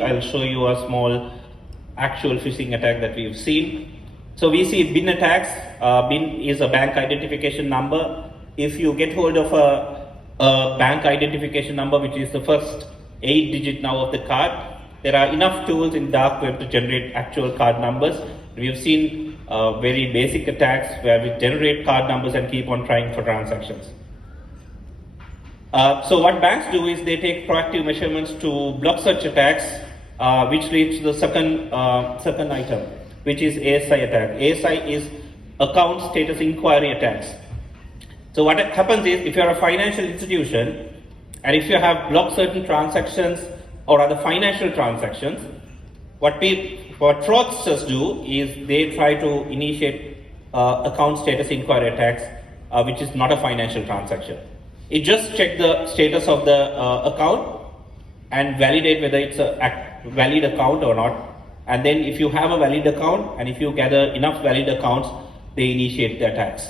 I'll show you a small actual phishing attack that we've seen. So we see BIN attacks. BIN is a bank identification number. If you get hold of a bank identification number, which is the first 8-digit now of the card, there are enough tools in dark web to generate actual card numbers. We've seen very basic attacks where we generate card numbers and keep on trying for transactions. So what banks do is they take proactive measurements to block such attacks, which leads to the second item, which is ASI attack. ASI is account status inquiry attacks. So what happens is, if you are a financial institution and if you have blocked certain transactions or other financial transactions, what fraudsters do is they try to initiate account status inquiry attacks, which is not a financial transaction. It just checks the status of the account and validate whether it's a valid account or not. And then if you have a valid account and if you gather enough valid accounts, they initiate the attacks.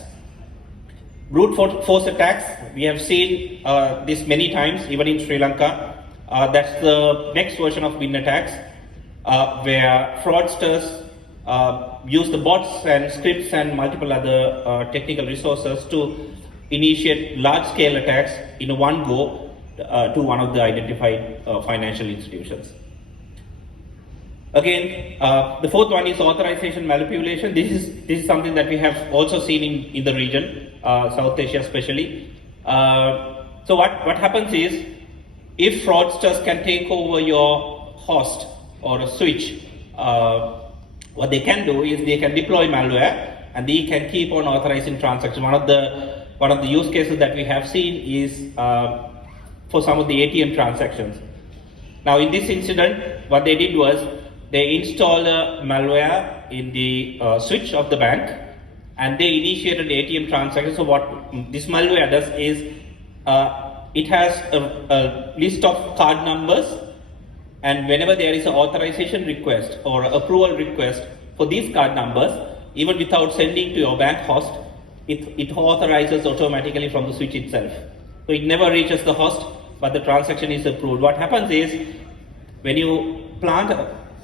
Brute force attacks, we have seen this many times, even in Sri Lanka. That's the next version of BIN attacks, where fraudsters use the bots and scripts and multiple other technical resources to initiate large-scale attacks in one go to one of the identified financial institutions. Again, the fourth one is authorization manipulation. This is something that we have also seen in the region, South Asia especially. So what happens is, if fraudsters can take over your host or a switch, what they can do is they can deploy malware and they can keep on authorizing transactions. One of the use cases that we have seen is for some of the ATM transactions. Now in this incident, what they did was they installed a malware in the switch of the bank and they initiated ATM transactions. So what this malware does is it has a list of card numbers, and whenever there is an authorization request or approval request for these card numbers, even without sending to your bank host, it authorizes automatically from the switch itself. So it never reaches the host, but the transaction is approved. What happens is, when you plant,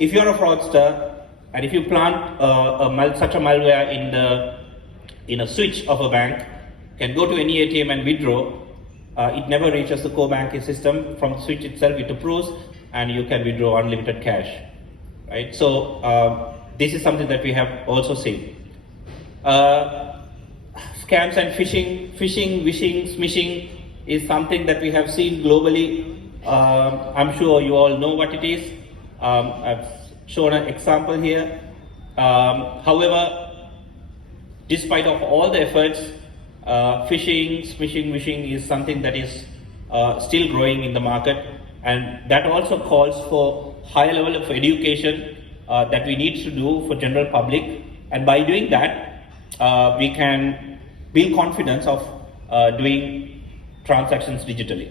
if you're a fraudster, and if you plant such a malware in a switch of a bank, can go to any ATM and withdraw, it never reaches the core banking system. From the switch itself, it approves, and you can withdraw unlimited cash, right? So this is something that we have also seen. Scams and phishing, wishing, smishing is something that we have seen globally. I'm sure you all know what it is. I've shown an example here. However, despite of all the efforts, phishing, smishing, wishing is something that is still growing in the market, and that also calls for higher level of education that we need to do for general public. And by doing that, we can build confidence of doing transactions digitally.